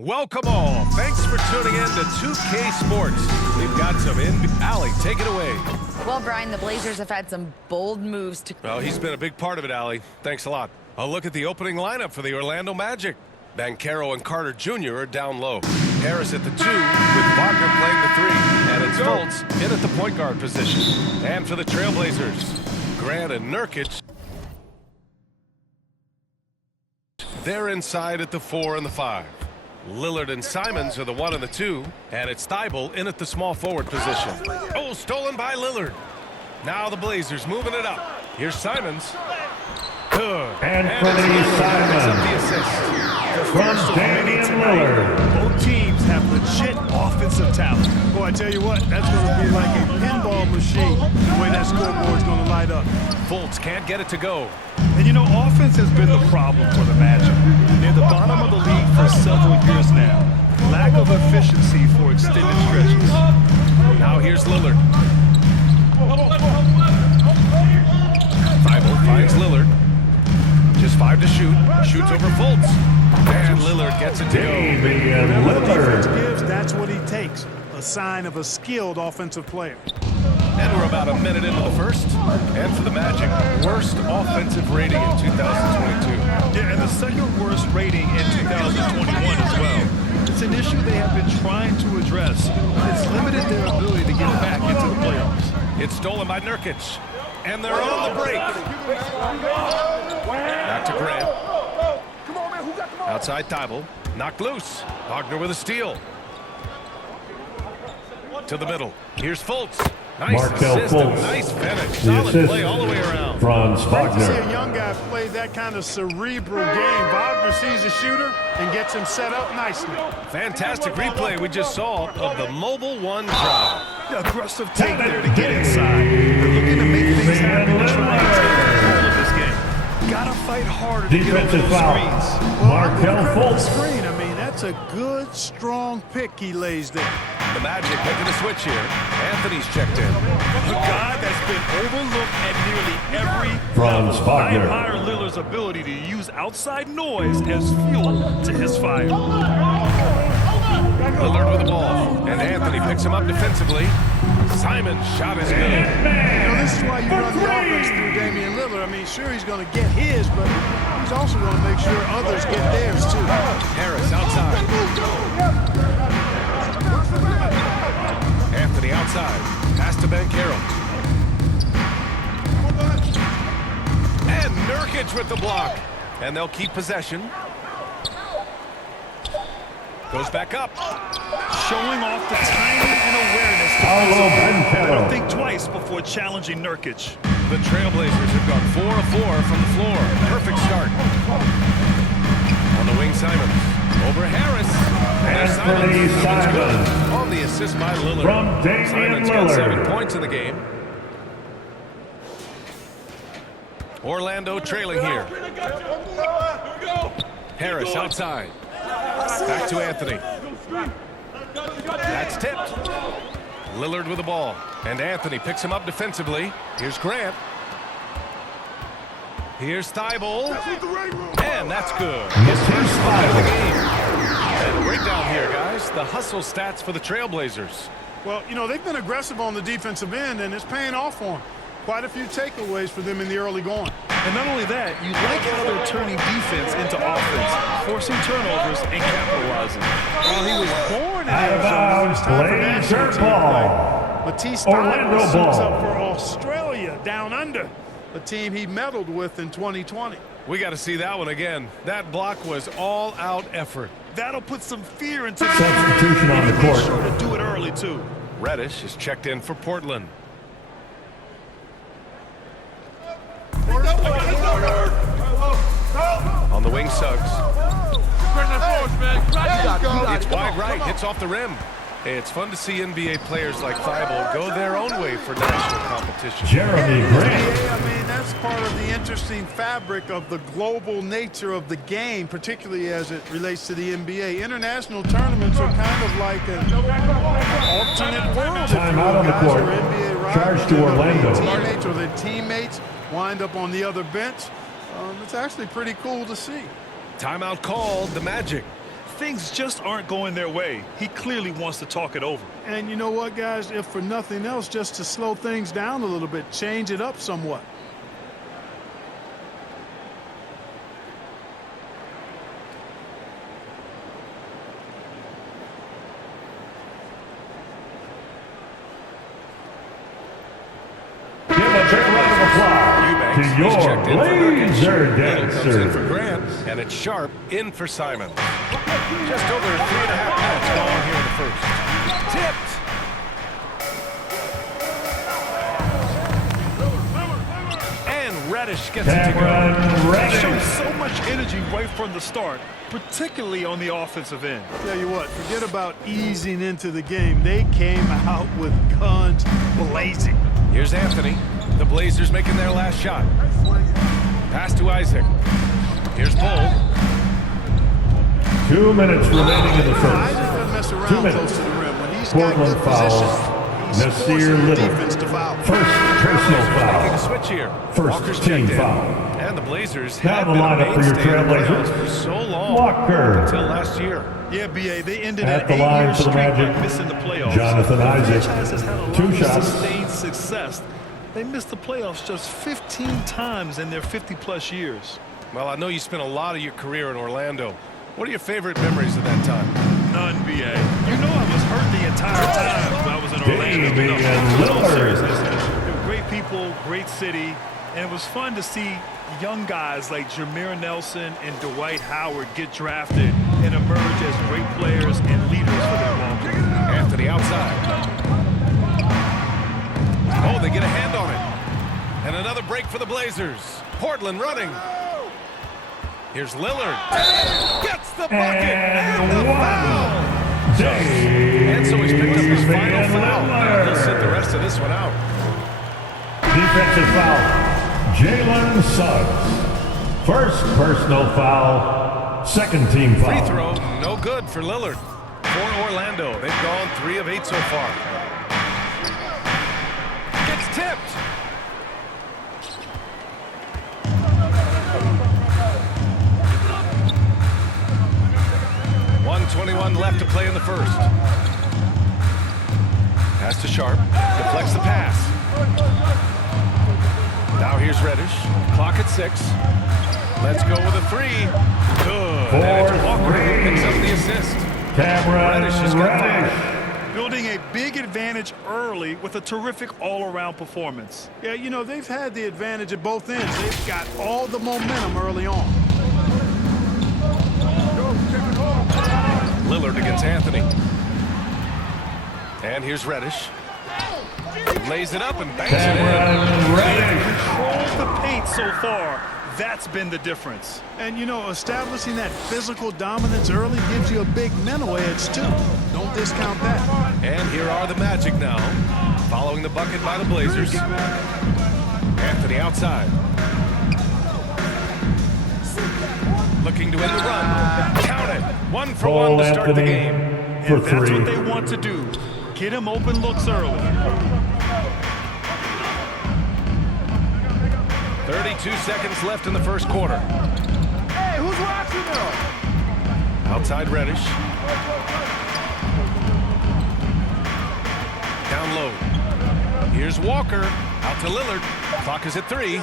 Welcome all. Thanks for tuning in to 2K Sports. We've got some Allie, take it away. Well, Brian, the Blazers have had some bold moves to... Well, he's been a big part of it, Allie. Thanks a lot. A look at the opening lineup for the Orlando Magic. Banchero and Carter Jr. are down low. Harris at the 2, with Wagner playing the 3. And it's Fultz in at the point guard position. And for the Trailblazers, Grant and Nurkic. They're inside at the 4 and the 5. Lillard and Simons are the 1 and the 2, and it's Thybulle in at the small forward position. Oh, stolen by Lillard. Now the Blazers moving it up. Here's Simons. Good. Anthony Simons from Damian Lillard. Both teams have legit offensive talent. Boy, I tell you what, that's going to be like a pinball machine, the way that scoreboard's going to light up. Fultz can't get it to go. And you know, offense has been the problem for the Magic. They're the bottom of the league for several years now. Lack of efficiency for extended stretches. Now here's Lillard. Thybulle finds Lillard. Just 5 to shoot. Shoots over Fultz. And Lillard gets it to go. Damian Whatever defense Lillard. gives, that's what he takes. A sign of a skilled offensive player. And we're about a minute into the first. And for the Magic, worst offensive rating in 2022. Yeah, and the second worst rating in 2021 as well. It's an issue they have been trying to address. It's limited their ability to get back into the playoffs. It's stolen by Nurkic. And they're on the break. Back to Grant. Outside Thybulle. Knocked loose. Wagner with a steal. To the middle. Here's Fultz. Nice Markelle assist and Fultz. nice finish. The Solid assist. play all the way around. Franz Great to see a Wagner. young guy play that kind of cerebral game. Wagner sees a shooter and gets him set up nicely. Fantastic replay we just saw of the Mobile One drive. The aggressive take there to get inside. They're looking to make things happen to try and take control of this game. Gotta fight harder to get over Defensive those foul. screens. Markelle Fultz. Screen, I mean, that's a good, strong pick he lays there. The Magic making a switch here. Anthony's checked in. A guy that's been overlooked at nearly every Franz level. I Wagner. admire Lillard's ability to use outside noise as fuel to his fire. Lillard with the ball. And Anthony picks him up defensively. Simon's shot is good. You know, this is why you run the offense through Damian Lillard. I mean, sure, he's going to get his, but he's also going to make sure others get theirs, too. Harris outside. Anthony outside. Pass to Banchero. And Nurkic with the block. And they'll keep possession. Goes back up. Showing off the timing and awareness. Paolo They don't Banchero. think twice before challenging Nurkic. The Trailblazers have gone 4 of 4 from the floor. Perfect start. On the wing, Simons. Over Harris. And Anthony Simons. On the assist by Lillard. From Damian Simons got Lillard. 7 points in the game. Orlando trailing here. Harris outside. Back to Anthony. That's tipped. Lillard with the ball. And Anthony picks him up defensively. Here's Grant. Here's Thybulle. And that's good. His first five of the game. And a breakdown here, guys. The hustle stats for the Trailblazers. Well, you know, they've been aggressive on the defensive end, and it's paying off for them. Quite a few takeaways for them in the early going. And not only that, you like how they're turning defense into offense, forcing turnovers and capitalizing. Well, he was born in Out of Arizona. It's time for bounds, national Blazer team ball. play. Matisse Orlando Thybulle suits ball. up for Australia down under, a team he medaled with in 2020. We got to see that one again. That block was all-out effort. That'll put some fear into the Substitution on the Be court. sure to do it early, too. Reddish is checked in for Portland. On the wing, Suggs. It's wide right, hits off the rim. Hey, it's fun to see NBA players like Thybulle go their own way for national competition. Jeremy Grant. Yeah, I mean, that's part of the interesting fabric of the global nature of the game, particularly as it relates to the NBA. International tournaments are kind of like an alternate world. Time out on the court. Charge to Orlando. Teammates or their teammates wind up on the other bench. It's actually pretty cool to see. Timeout called the Magic. Things just aren't going their way. He clearly wants to talk it over. And you know what, guys? If for nothing else, just to slow things down a little bit, change it up somewhat. Give a big round of applause Eubanks to is your checked in for Nurkic. Blazer Little comes in for dancer. Grant, and it's Sharp in for Simon. Just over 3.5 minutes gone here in the first. Tipped. And Reddish gets it to go. Cameron He showed Reddish. so much energy right from the start, particularly on the offensive end. Tell you what, forget about easing into the game. They came out with guns blazing. Here's Anthony. The Blazers making their last shot. Pass to Isaac. Here's Bull. 2 minutes remaining in the Isaac first. doesn't mess 2 around minutes. close to the rim. When he's got Portland good foul. position, he's Nasir forcing the Little. defense to foul. First personal Making a foul. switch here. First Walker's team checked in. foul. And the Blazers Now have the been a lineup for your mainstay in the Trailblazers. playoffs for so long. Walker. Until last year. Yeah, B.A., they ended At an the line 8-year for the streak Magic, by missing the playoffs. Jonathan The Isaac. franchise has had a lot 2 of shots. sustained success. They missed the playoffs just 15 times in their 50-plus years. Well, I know you spent a lot of your career in Orlando. What are your favorite memories of that time? None, B.A. You know I was hurt the entire time when I was in Orlando. Damian In all Lillard. seriousness, they were great people, great city, and it was fun to see young guys like Jameer Nelson and Dwight Howard get drafted and emerge as great players and leaders for their ball club. Anthony outside. Oh, they get a hand on it. And another break for the Blazers. Portland running. Here's Lillard. Gets the bucket. And the foul. And so he's picked up his final foul. He'll sit the rest of this one out. Defensive foul. Jalen Suggs. First personal foul. Second team Free foul. throw, no good for Lillard. For Orlando, they've gone 3 of 8 so far. Gets tipped. .121 left to play in the first. Pass to Sharp. Deflects the pass. Now here's Reddish. Clock at 6. Let's go with a 3. Good. And it's Walker who picks up the assist. Cameron Reddish has got Reddish. Building a big advantage early with a terrific all-around performance. Yeah, you know, they've had the advantage at both ends. They've got all the momentum early on. Lillard against Anthony. And here's Reddish. Lays it up and banks it in. Cameron Reddish. Controls the paint so far. That's been the difference. And, you know, establishing that physical dominance early gives you a big mental edge, too. Don't discount that. And here are the Magic now, following the bucket by the Blazers. Anthony outside. Looking to end the run. Count it. 1 for 1 to start the Anthony game. for And that's 3. what they want to do. Get him open looks early. 32 seconds left in the first quarter. Hey, who's watching though? Outside Reddish. Down low. Here's Walker. Out to Lillard. Clock is at 3.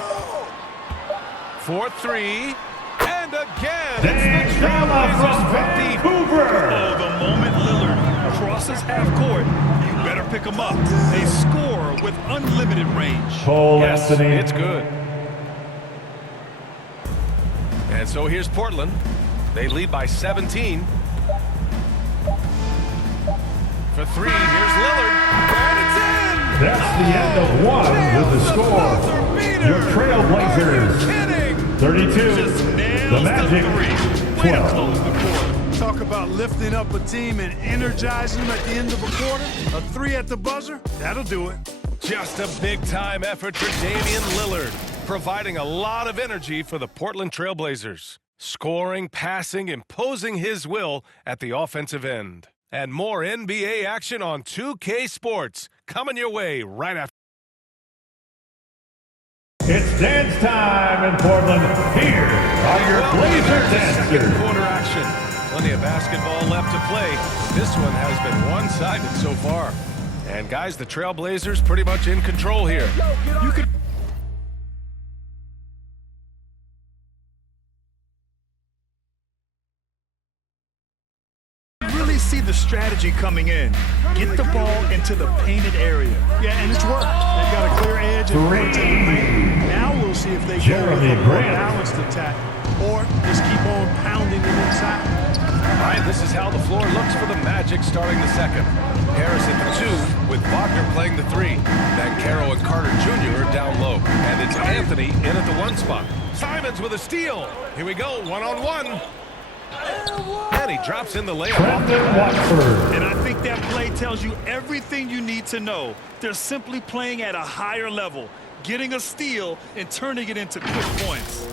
4-3. And again, Dave it's the Drama Trailblazers from from deep. Vancouver. Oh, the moment Lillard crosses half court, you better pick him up. A scorer with unlimited range. Cole Yes, Anthony. it's good. And so here's Portland. They lead by 17. For 3, here's Lillard. And it's in! That's the end of 1 with the score. Your Trailblazers, Kidding! 32. Just nails The Magic, the 3. Way to 12. close the quarter. Talk about lifting up a team and energizing them at the end of a quarter. A 3 at the buzzer, that'll do it. Just a big-time effort for Damian Lillard. providing a lot of energy for the Portland Trail Blazers. Scoring, passing, imposing his will at the offensive end. And more NBA action on 2K Sports coming your way right after. It's dance time in Portland. Here are your Blazer Second dancers. quarter action. Plenty of basketball left to play. This one has been one-sided so far. And guys, the Trail Blazers pretty much in control here. You could really see the strategy coming in. Get the ball into the painted area. Yeah, and it's worked. They've got a clear edge and going to the paint. Now we'll see if they go with Jeremy a more Grant. balanced attack or just keep on pounding it inside. All right, this is how the floor looks for the Magic starting the second. Harris at the 2 with Wagner playing the 3. Banchero and Carter Jr. are down low. And it's Anthony in at the 1 spot. Simons with a steal. Here we go, one-on-one. And he drops in the layup. Brendan Watford. And I think that play tells you everything you need to know. They're simply playing at a higher level, getting a steal and turning it into quick points.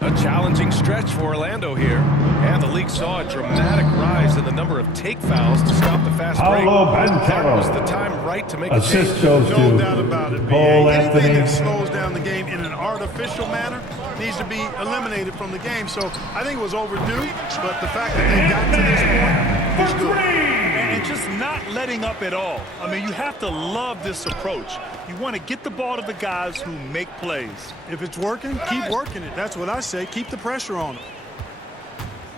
A challenging stretch for Orlando here. And the league saw a dramatic rise in the number of take fouls to stop the fast break. Paolo Banchero. Was the time right to make a Assist change? goes No to doubt about it, Cole BA. Anything Anthony. that slows down the game in an artificial manner needs to be eliminated from the game. So I think it was overdue, but the fact that they got to this point is good. And just not letting up at all. I mean, you have to love this approach. You want to get the ball to the guys who make plays. If it's working, keep working it. That's what I say. Keep the pressure on them.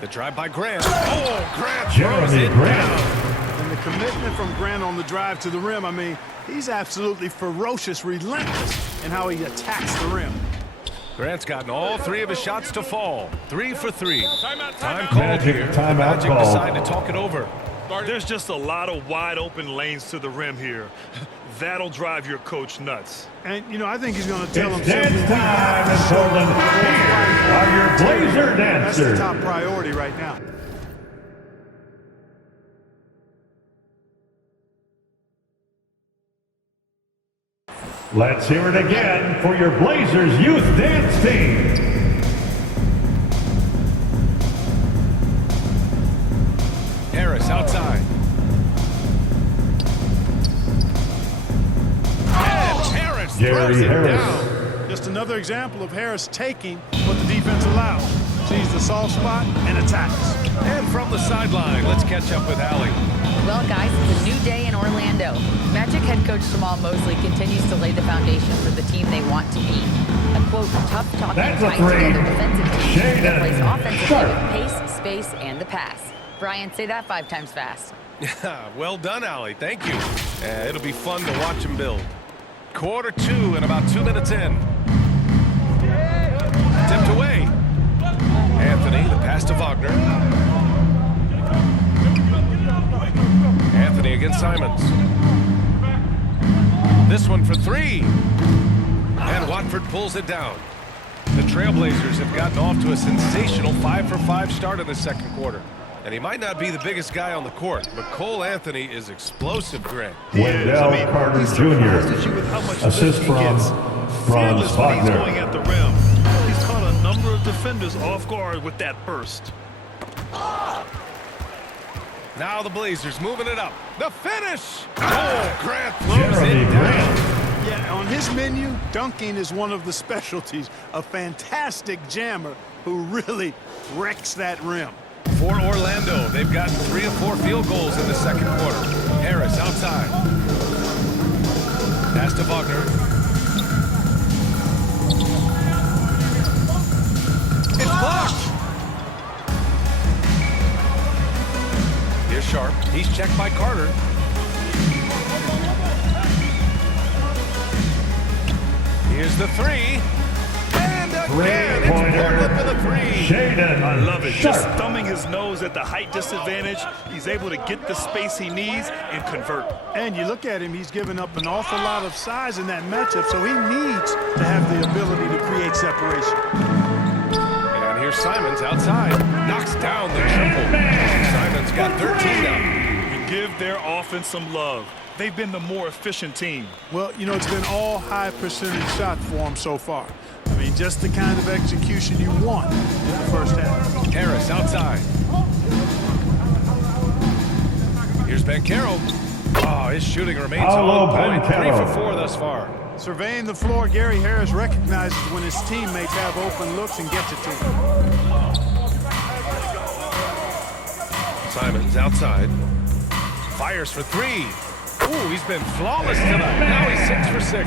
The drive by Grant. Oh, Grant throws Jeremy it Grant. down. And the commitment from Grant on the drive to the rim, I mean, he's absolutely ferocious, relentless in how he attacks the rim. Grant's gotten all 3 of his shots to fall. 3 for 3. Time called Magic here. timeout Magic called. decide to talk it over. There's just a lot of wide open lanes to the rim here. That'll drive your coach nuts. And, you know, I think he's going to tell him It's simply, dance time in Portland. Here are your Blazer that's the dancers. top priority right now. Let's hear it again for your Blazers youth dance team. Harris outside. And Harris Jerry throws it Harris. down. Just another example of Harris taking what the defense allows. Sees the soft spot and attacks. And from the sideline, let's catch up with Allie. Well, guys, it's a new day in Orlando. Magic head coach Jamal Mosley continues to lay the foundation for the team they want to be. A, quote, tough-talking, That's a tight-together three. defensive team that Shaden plays offensively Sharp. with pace, space, and the pass. Brian, say that 5 times fast. Well done, Allie. Thank you. It'll be fun to watch him build. Quarter 2 and about 2 minutes in. Tipped away. Anthony, the pass to Wagner. Anthony against Simons. This one for 3. And Watford pulls it down. The Trailblazers have gotten off to a sensational 5-for-5 start in the second quarter. And he might not be the biggest guy on the court, but Cole Anthony is explosive, Grant. Wendell Carter he surprises Jr. you with how much Assist lift he from gets. Franz Fearless when he's Wagner. going at the rim. He's caught a number of defenders off guard with that burst. Now the Blazers moving it up. The finish! Oh, Grant throws Jeremy it down. Grant. Yeah, on his menu, dunking is one of the specialties. A fantastic jammer who really wrecks that rim. For Orlando, they've gotten 3 of 4 field goals in the second quarter. Harris outside. Pass to Wagner. It's blocked. Here's Sharp. He's checked by Carter. Here's the 3. And again, it's Portland for the 3. Shaden I love it. Just Sharp. thumbing his nose at the height disadvantage. He's able to get the space he needs and convert. And you look at him, he's given up an awful lot of size in that matchup, so he needs to have the ability to create separation. And here's Simons outside. Knocks down the triple. Simons got 13 now. You Give their offense some love. They've been the more efficient team. Well, you know, it's been all high percentage shots for them so far. I mean, just the kind of execution you want in the first half. Harris outside. Here's Banchero. Oh, his shooting remains Paolo on point. Banchero. 3 for 4 thus far. Surveying the floor, Gary Harris recognizes when his teammates have open looks and gets it to him. Simons outside. Fires for 3. Ooh, he's been flawless tonight. Now he's 6 for 6.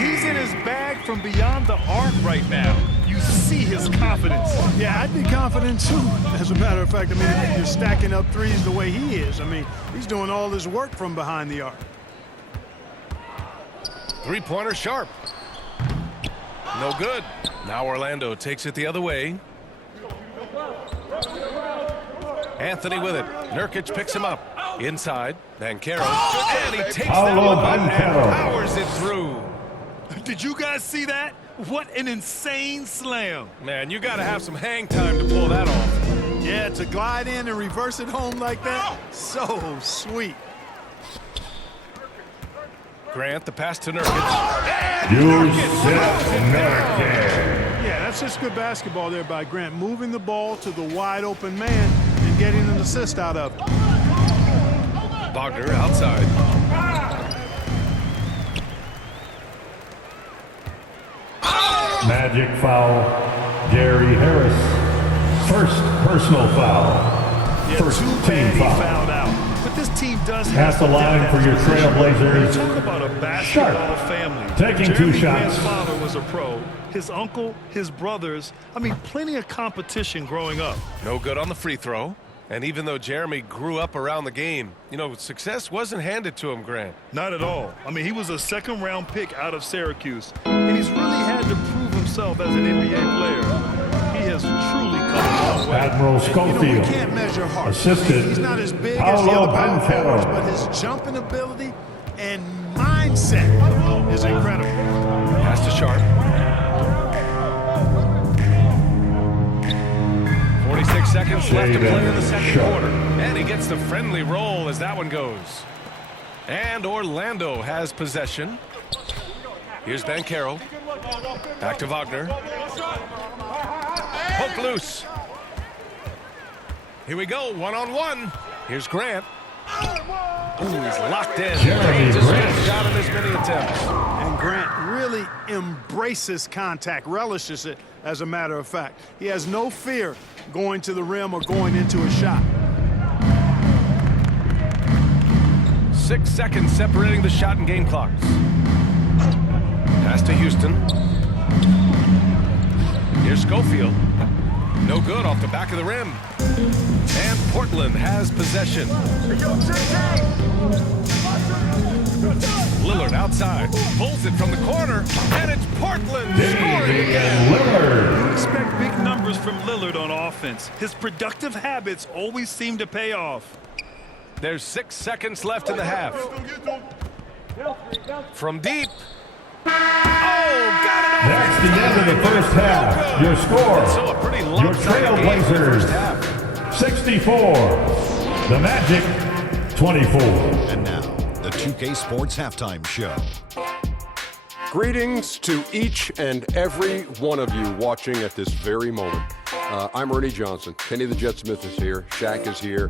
He's in his bag from beyond the arc right now. You see his confidence. Yeah, I'd be confident too. As a matter of fact, I mean, if you're stacking up threes the way he is, I mean, he's doing all his work from behind the arc. Three-pointer sharp. No good. Now Orlando takes it the other way. Anthony with it. Nurkic picks him up. Inside. Banchero. And he takes that Paolo one and Banchero. powers it through. Did you guys see that? What an insane slam. Man, you got to have some hang time to pull that off. Yeah, to glide in and reverse it home like that, so sweet. Grant, the pass to Nurkic. Yeah, that's just good basketball there by Grant, moving the ball to the wide open man and getting an assist out of it. Wagner outside. Magic foul. Gary Harris. First personal foul. First Too team bad he foul. fouled out. But this team does At have the some line depth for at your this position. Trailblazers, Talk about a basketball Sharp. family. Taking Jeremy 2 shots. Grant's father was a pro. His uncle, his brothers. I mean, plenty of competition growing up. No good on the free throw. And even though Jeremy grew up around the game, you know, success wasn't handed to him, Grant. Not at all. I mean, he was a second-round pick out of Syracuse. And he's really had to prove himself as an NBA player. He has truly come a long way. Admiral You know, Schofield. we can't measure heart. Assisted. He's not as big as the Paolo other power forwards, Banchero. but his jumping ability and mindset is incredible. Pass to Sharp. 46 seconds left to play in the second Sharp. quarter. And he gets the friendly roll as that one goes. And Orlando has possession. Here's Banchero. Back to Wagner. Poke loose. Here we go, one-on-one. Here's Grant. Ooh, he's locked in. Jeremy Just Grant. a shot in as many attempts. And Grant really embraces contact, relishes it, as a matter of fact. He has no fear going to the rim or going into a shot. 6 seconds separating the shot and game clocks. Pass to Houston. Here's Schofield. No good off the back of the rim. And Portland has possession. Lillard outside. Pulls it from the corner. And it's Portland scoring again. Lillard. You expect big numbers from Lillard on offense. His productive habits always seem to pay off. There's 6 seconds left in the half. From deep. Oh, got it off. That's the end of the first half. Your score. So a pretty Your lopsided game for the first half. Trailblazers, 64. The Magic, 24. And now, the 2K Sports Halftime Show. Greetings to each and every one of you watching at this very moment. I'm Ernie Johnson. Kenny the Jet Smith is here. Shaq is here.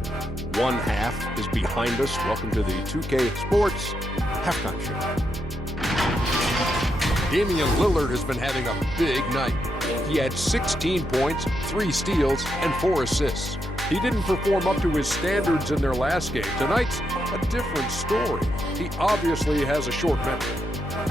One half is behind us. Welcome to the 2K Sports Halftime Show. Damian Lillard has been having a big night. He had 16 points, 3 steals, and 4 assists. He didn't perform up to his standards in their last game. Tonight's a different story. He obviously has a short memory.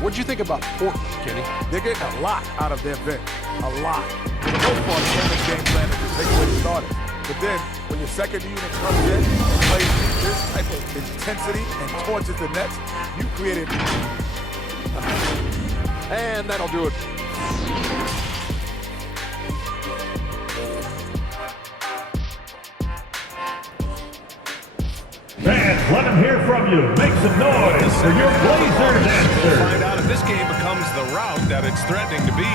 What'd you think about Portland, Kenny? They're getting a lot out of their bench. A lot. For the most part, the game plan is to take away the starters. But then, when your second unit comes in and plays this type of intensity and torches the Nets, you created... And that'll do it. Fans, let them hear from you. Make some noise for your Blazers We'll answer. find out if this game becomes the rout that it's threatening to be.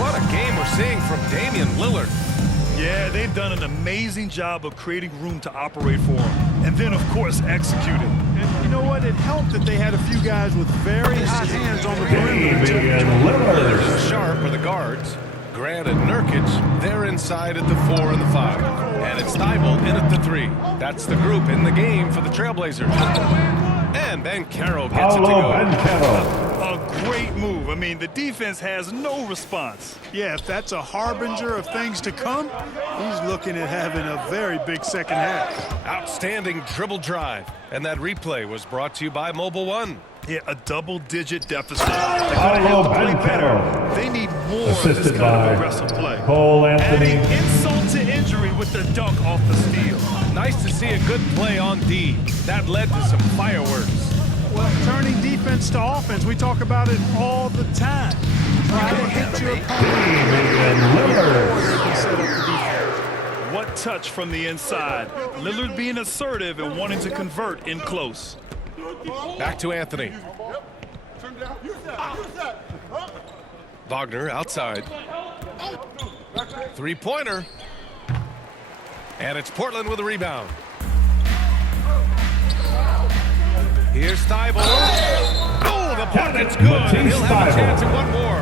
What a game we're seeing from Damian Lillard. Yeah, they've done an amazing job of creating room to operate for him. And then, of course, executing. And you know what? It helped that they had a few guys with very hot hands on the perimeter. Damian Lillard Lillard. and Sharp are the guards. Grant and Nurkic, they're inside at the 4 and the 5. And it's Thibault in at the 3. That's the group in the game for the Trailblazers. And Banchero gets it to Paolo go. Banchero. A great move. I mean, the defense has no response. Yeah, if that's a harbinger of things to come, he's looking at having a very big second half. Outstanding dribble drive. And that replay was brought to you by Mobile One. Yeah, a double-digit deficit. They're going to Paolo have to play better. Banchero. They need more of this Assisted kind by of aggressive play. Cole Anthony. Adding insult to injury with the dunk off the steal. Nice to see a good play on D. That led to some fireworks. Well, turning defense to offense, we talk about it all the time. Try to hit your opponent. Damian Lillard. Set up the defense. What touch from the inside. Lillard being assertive and wanting to convert in close. Back to Anthony. Wagner outside. Three-pointer. And it's Portland with a rebound. Here's Thibault. Oh, the bucket's good. And he'll have a chance at one more.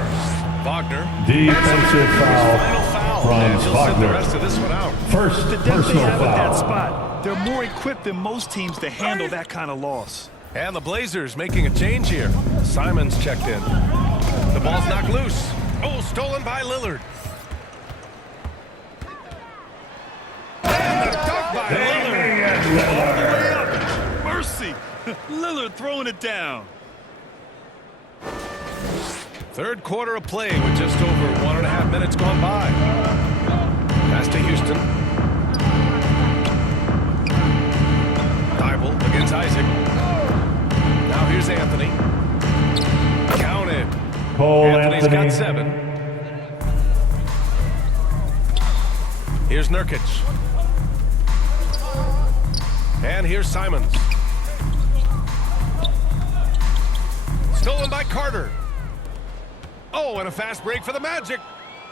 Wagner. Defensive Final foul foul. from And he'll sit the Wagner. rest of this one out. First The depth they personal have at that foul. spot, they're more equipped than most teams to handle that kind of loss. And the Blazers making a change here. Simons checked in. The ball's knocked loose. Oh, stolen by Lillard. And the dunk by Lillard. Damian Lillard. Way up. Mercy. Lillard throwing it down. Third quarter of play with just over 1.5 minutes gone by. Pass to Houston. Thibault against Isaac. Now here's Anthony. Counted. Cole Anthony's Anthony. got 7. Here's Nurkic. And here's Simons. Stolen by Carter. Oh, and a fast break for the Magic.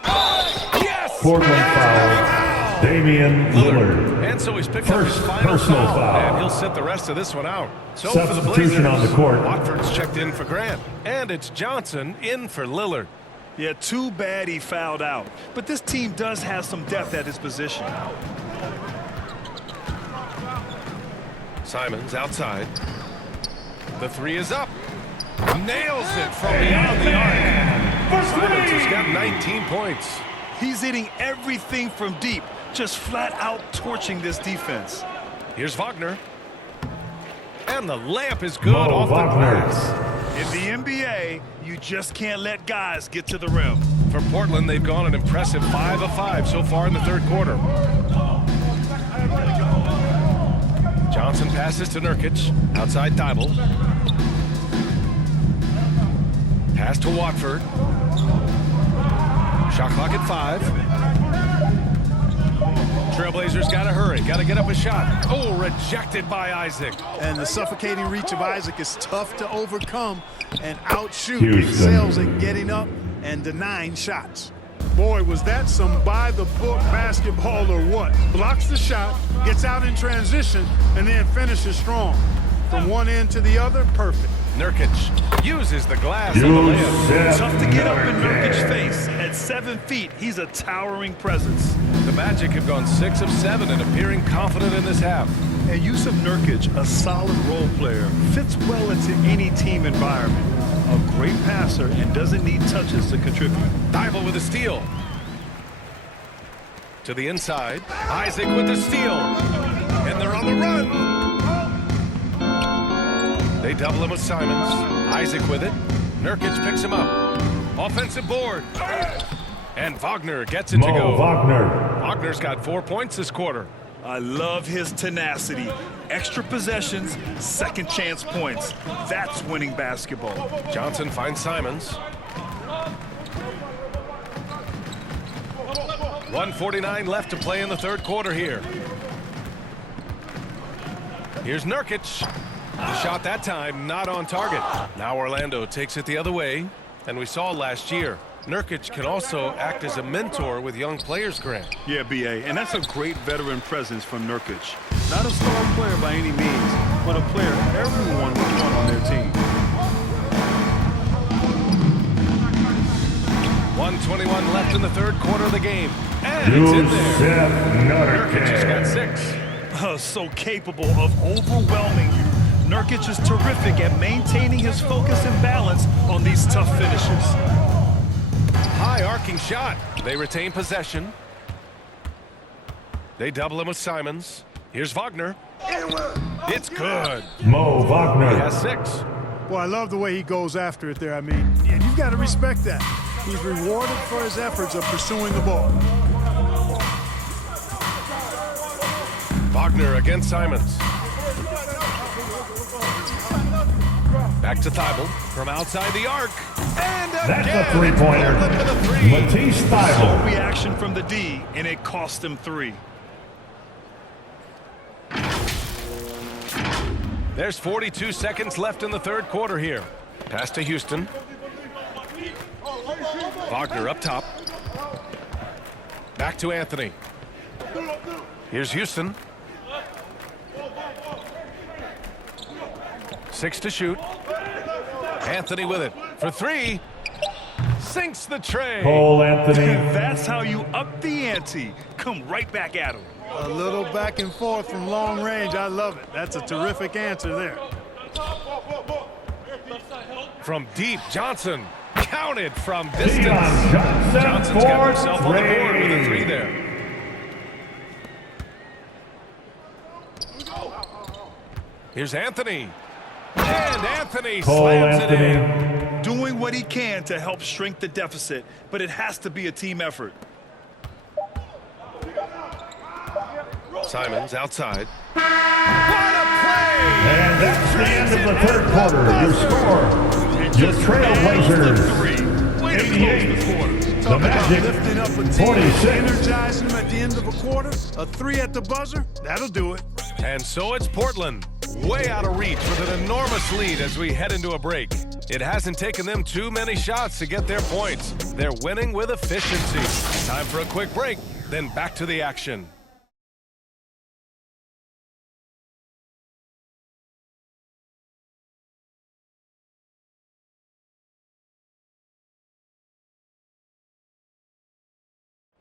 Yes! Portland foul. Damian Lillard. And so he's picked up his First final personal foul, foul. and he'll sit the rest of this one out. So for the Substitution Blazers, on the court. Watford's checked in for Grant, and it's Johnson in for Lillard. Yeah, too bad he fouled out. But this team does have some depth at his position. Simons outside. The 3 is up. Nails it from beyond the arc. Simons has got 19 points. He's hitting everything from deep, just flat out torching this defense. Here's Wagner. And the layup is good Mo off the Wagner. glass. In the NBA, you just can't let guys get to the rim. For Portland, they've gone an impressive 5 of 5 so far in the third quarter. Johnson passes to Nurkic. Outside Thibault. Pass to Watford. Shot clock at 5. Trailblazers got to hurry. Got to get up a shot. Oh, rejected by Isaac. And the suffocating reach of Isaac is tough to overcome and outshoot. Houston. He excels at getting up and denying shots. Boy, was that some by-the-book basketball or what? Blocks the shot, gets out in transition, and then finishes strong. From one end to the other, perfect. Nurkic uses the glass on the layup. Yusef Tough to get up in Nurkic. Nurkic's face. At 7 feet, he's a towering presence. The Magic have gone 6 of 7 and appearing confident in this half. And Yusef Nurkic, a solid role player, fits well into any team environment. A great passer and doesn't need touches to contribute. Thibault with a steal. To the inside. Isaac with the steal. And they're on the run. They double him with Simons. Isaac with it. Nurkic picks him up. Offensive board. And Wagner gets it to Mo go. Wagner. Wagner's got 4 points this quarter. I love his tenacity. Extra possessions, second chance points. That's winning basketball. Johnson finds Simons. 1:49 left to play in the third quarter here. Here's Nurkic. The shot that time not on target. Now Orlando takes it the other way. And we saw last year, Nurkic can also act as a mentor with young players, Grant. Yeah, B.A., and that's a great veteran presence from Nurkic. Not a star player by any means, but a player everyone would want on their team. 1:21 left in the third quarter of the game. And it's in there. Nurkic just got 6. So capable of overwhelming you. Nurkic is terrific at maintaining his focus and balance on these tough finishes. High arcing shot. They retain possession. They double him with Simons. Here's Wagner. It's good. Mo He Wagner. has 6. Well, I love the way he goes after it there. I mean, and you've got to respect that. He's rewarded for his efforts of pursuing the ball. Wagner against Simons. Back to Thibault from outside the arc. And That's again, a three-pointer. Portland with a 3. Matisse Slow Thybulle. reaction from the D, and it cost him 3. There's 42 seconds left in the third quarter here. Pass to Houston. Wagner up top. Back to Anthony. Here's Houston. 6 to shoot. Anthony with it for 3. Sinks the tray. Cole Anthony. That's how you up the ante. Come right back at him. A little back and forth from long range. I love it. That's a terrific answer there. From deep, Johnson counted from distance. Keon Johnson Johnson's got for himself on the board with a 3 three. there. Here's Anthony. And Anthony Cole slams it in. Anthony. Doing what he can to help shrink the deficit, but it has to be a team effort. Simons outside. What a play! And that's the end of the third quarter. Your score, your Trailblazers, 88. The Magic, Lifting up a team, 46. energizing them at the end of a quarter. A 3 at the buzzer, that'll do it. And so it's Portland, way out of reach with an enormous lead as we head into a break. It hasn't taken them too many shots to get their points. They're winning with efficiency. Time for a quick break, then back to the action.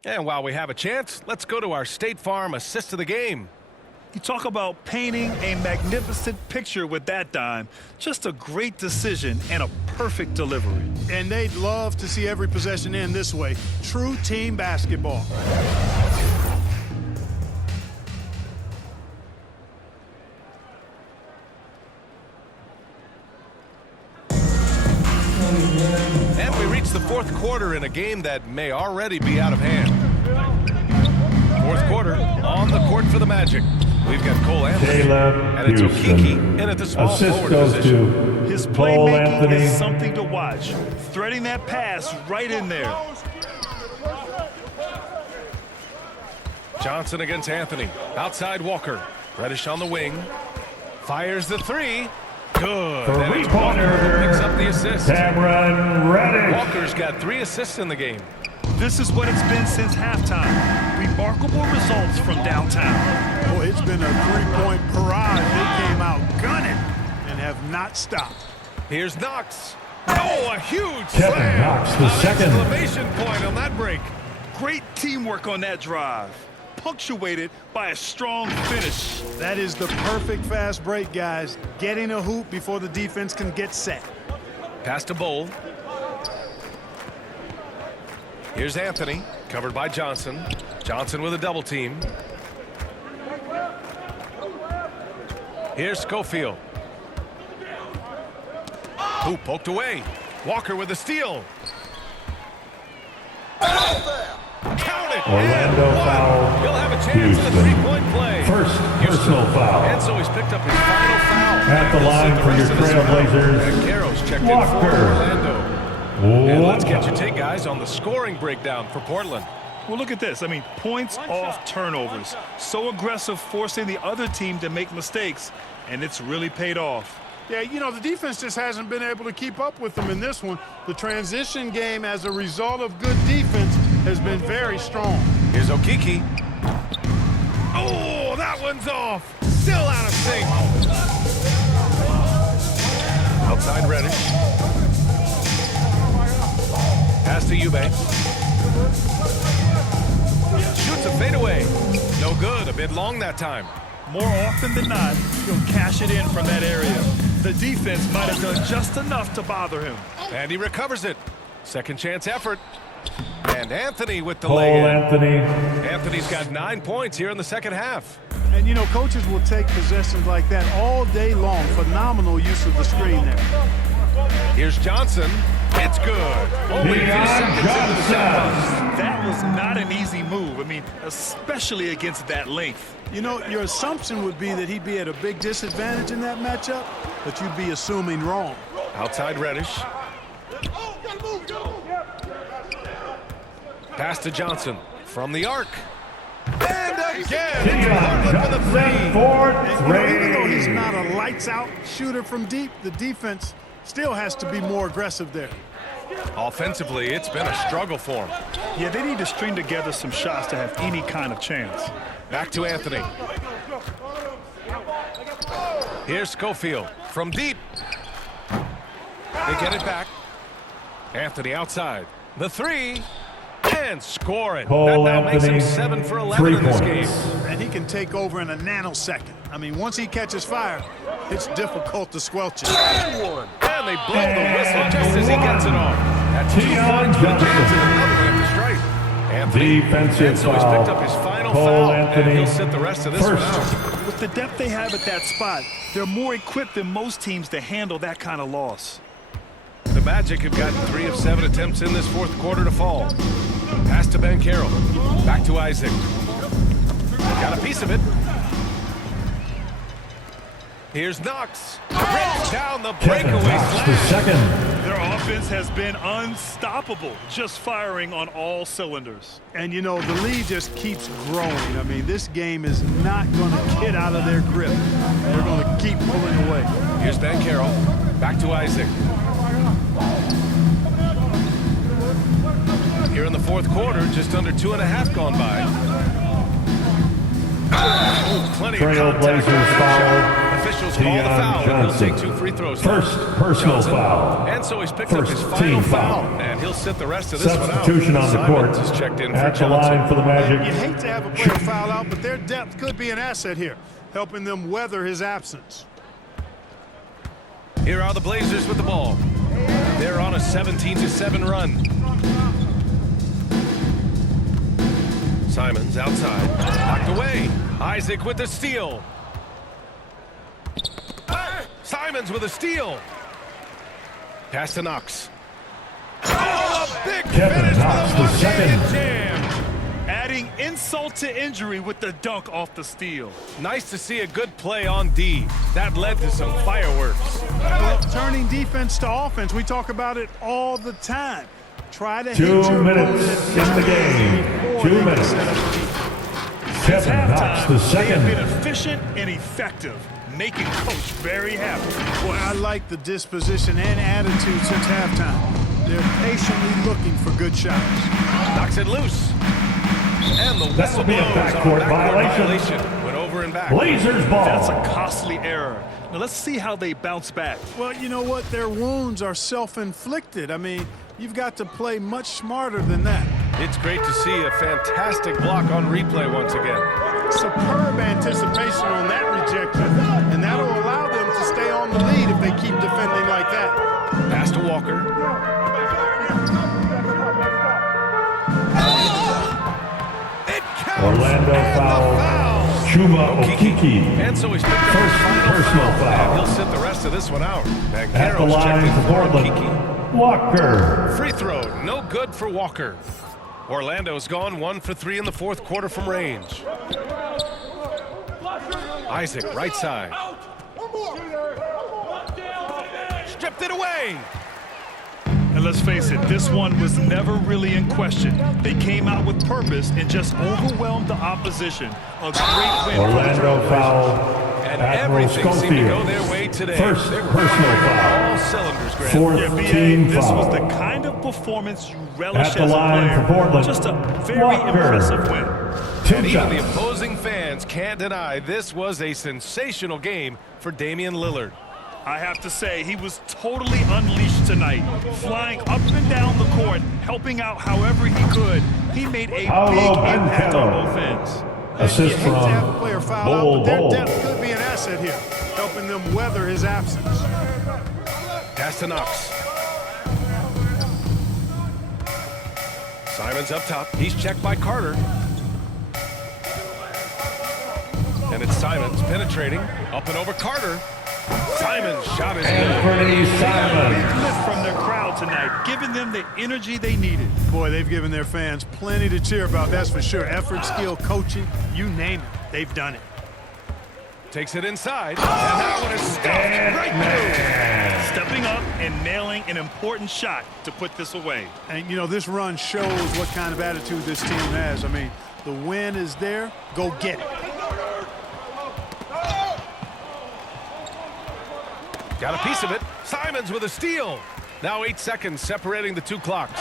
And while we have a chance, let's go to our State Farm assist of the game. You talk about painting a magnificent picture with that dime. Just a great decision and a perfect delivery. And they'd love to see every possession end this way. True team basketball. And we reach the fourth quarter in a game that may already be out of hand. Fourth quarter, on the court for the Magic. We've got Cole Anthony, Caleb and it's Houston. Okeke in at the small Assist forward goes position. to His Cole playmaking Anthony. is something to watch. Threading that pass right in there. Johnson against Anthony. Outside Walker. Reddish on the wing. Fires the 3. Good. And it's Walker who picks up the assist. Cameron Reddish. Walker's got 3 assists in the game. This is what it's been since halftime. Remarkable results from downtown. Boy, it's been a 3-point parade. They came out gunning and have not stopped. Here's Knox. Oh, a huge Kevin slam. Knox, the An second. exclamation point on that break. Great teamwork on that drive. Punctuated by a strong finish. That is the perfect fast break, guys. Getting a hoop before the defense can get set. Pass to Bowl. Here's Anthony, covered by Johnson. Johnson with a double team. Here's Schofield. Hoop poked away. Walker with the steal. Count it. Orlando And 1. foul. He'll have a chance at a Houston. 3-point play. First Houston. personal foul. And so he's picked up his final foul. At the He'll line sit for rest your of his round. Trailblazers, And Carroll's checked in Walker. for Orlando. And let's get Walker. your take, guys, on the scoring breakdown for Portland. Well, look at this. I mean, points off turnovers. So aggressive, forcing the other team to make mistakes, and it's really paid off. Yeah, you know, the defense just hasn't been able to keep up with them in this one. The transition game, as a result of good defense, has been very strong. Here's Okiki. Oh, that one's off. Still out of sync. Outside Reddish. Pass to Eubank. Shoots a fadeaway. No good. A bit long that time. More often than not, he'll cash it in from that area. The defense might have done just enough to bother him. And he recovers it. Second chance effort. And Anthony with the Cole lay-in. Anthony. Anthony's got 9 points here in the second half. And, you know, coaches will take possessions like that all day long. Phenomenal use of the screen there. Here's Johnson. It's good. Only a few seconds into the shot. That was not an easy move. I mean, especially against that length. You know, your assumption would be that he'd be at a big disadvantage in that matchup, but you'd be assuming wrong. Outside Reddish. Pass to Johnson from the arc. And again, it's Portland for the three. And, you know, even though he's not a lights-out shooter from deep, the defense still has to be more aggressive there. Offensively, it's been a struggle for him. Yeah, they need to string together some shots to have any kind of chance. Back to Anthony. Here's Schofield from deep. They get it back. Anthony outside. The three. And score it. Cole That now makes him Anthony, 7 for 11 3 in this points. game. And he can take over in a nanosecond. I mean, once he catches fire, it's difficult to squelch it. And one. And they blow the whistle just as he gets it off. That's 2 Tion points for the Johnson. Jazz and another one at the strike. Anthony. Defensive And so he's foul. picked up his final Cole foul. Anthony. And he'll sit the rest of this one First. out. With the depth they have at that spot, they're more equipped than most teams to handle that kind of loss. The Magic have gotten 3 of 7 attempts in this fourth quarter to fall. Pass to Banchero. Back to Isaac. Got a piece of it. Here's Knox. Rips down the Kevin breakaway Knox, the slam. second. Their offense has been unstoppable, just firing on all cylinders. And, you know, the lead just keeps growing. I mean, this game is not going to get out of their grip. They're going to keep pulling away. Here's Banchero. Back to Isaac. Here in the fourth quarter, just under 2.5 gone by. Oh, plenty of contact. Trailblazers foul. Officials call the Tion foul, and he'll Johnson. take 2 free throws. First personal Johnson. foul. And so he's picked up his First final team foul, foul. and he'll sit the rest of this one out. Substitution on the Simons court. is checked in for At the Johnson. line for the You Magic. hate to have a player foul out, but their depth could be an asset here, helping them weather his absence. Here are the Blazers with the ball. They're on a 17-7 run. Simons outside, knocked away. Isaac with the steal. Simons with a steal. Pass to Knox. Oh, a big Kevin finish Knox, for the the second. one-handed jam. Adding insult to injury with the dunk off the steal. Nice to see a good play on D. That led to some fireworks. Well, turning defense to offense, we talk about it all the time. Try to 2 hit your minutes opponent in the game. before 2 they minutes. set up the defense. Kevin Knox, the They've been second. efficient and effective, making Coach very happy. Boy, I like the disposition and attitude since halftime. They're patiently looking for good shots. Knocks it loose. And the That whistle will be a blows on backcourt violation. Went over and back. Blazers ball. That's a costly error. Now let's see how they bounce back. Well, you know what? Their wounds are self-inflicted. I mean, you've got to play much smarter than that. It's great to see a fantastic block on replay once again. Superb anticipation on that rejection, and that'll allow them to stay on the lead if they keep defending like that. Pass to Walker. It counts. Orlando And the foul. Chuma Okiki. And so he's picked up First his final personal foul. And he'll sit the rest of this one out. At the Banchero's checked line in for for Okiki. Portland. Walker. Free throw, no good for Walker. Orlando's gone 1 for 3 in the fourth quarter from range. Isaac, right side. Stripped it away. And let's face it, this one was never really in question. They came out with purpose and just overwhelmed the opposition. A great win. for the Orlando Trailblazers. foul. And And Admiral everything seemed to go Schofield. their way today. First They were personal firing foul. all cylinders, Grant. Fourth Yeah, team BA, this was foul. the kind of performance you relish At the as a line player. for Portland, Just a very Walker. impressive win. Two And even the shots. opposing fans can't deny this was a sensational game for Damian Lillard. I have to say, he was totally unleashed tonight, flying up and down the court, helping out however he could. He made a Paolo big impact on Banchero. offense. Assist You hate to have a from player foul Bol out, but their Bol. depth could be an asset here, helping them weather his absence. Pass to Knox. Simons up top. He's checked by Carter. And it's Simons penetrating. Up and over Carter. Simons' shot is good. Anthony Simons. Big lift from their crowd tonight, giving them the energy they needed. Boy, they've given their fans plenty to cheer about, that's for sure. Effort, skill, coaching, you name it, they've done it. Takes it inside. And that one is stuffed right through. Stepping up and nailing an important shot to put this away. And, you know, this run shows what kind of attitude this team has. I mean, the win is there, go get it. Got a piece of it. Simons with a steal. Now 8 seconds separating the two clocks.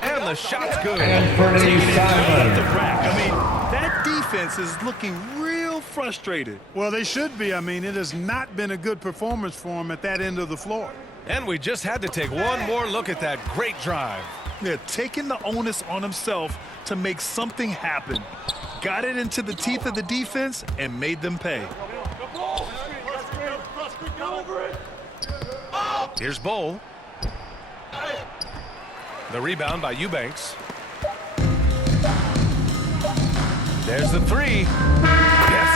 And the shot's good. Anthony The Simons. rack. I mean, that defense is looking real frustrated. Well, they should be. I mean, it has not been a good performance for them at that end of the floor. And we just had to take one more look at that great drive. They're taking the onus on himself to make something happen. Got it into the teeth of the defense and made them pay. Here's Bol. The rebound by Eubanks. There's the three. Yes.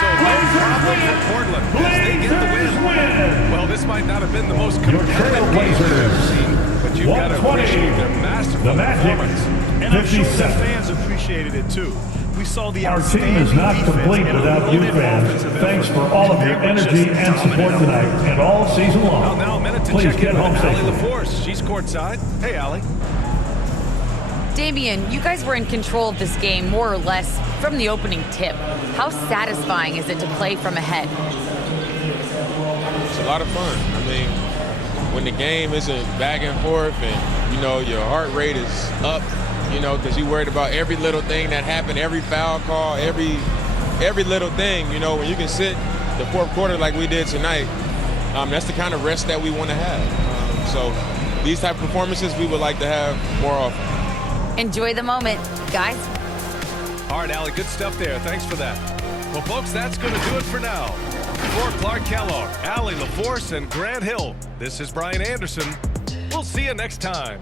So no problem for Portland as they get the win. Well, this might not have been the most competitive game we've ever seen, but you've got to 120. appreciate their masterful The Magic. performance. And I'm sure the 57. fans appreciated it too. We saw the Our team outstanding is not defense complete and a without you loaded fans. offensive Thanks effort. for all of your They were just energy and support dominant. tonight and all season Well, long. now a minute to Please check get in with home Allie safely. LaForce. She's courtside. Hey, Allie. Damian, you guys were in control of this game more or less from the opening tip. How satisfying is it to play from ahead? It's a lot of fun. I mean, when the game isn't back and forth and, you know, your heart rate is up, you know, because you're worried about every little thing that happened, every foul call, every little thing, you know, when you can sit the fourth quarter like we did tonight, that's the kind of rest that we want to have. So these type of performances we would like to have more often. Enjoy the moment, guys. All right, Allie, good stuff there. Thanks for that. Well, folks, that's going to do it for now. For Clark Kellogg, Allie LaForce, and Grant Hill, this is Brian Anderson. We'll see you next time.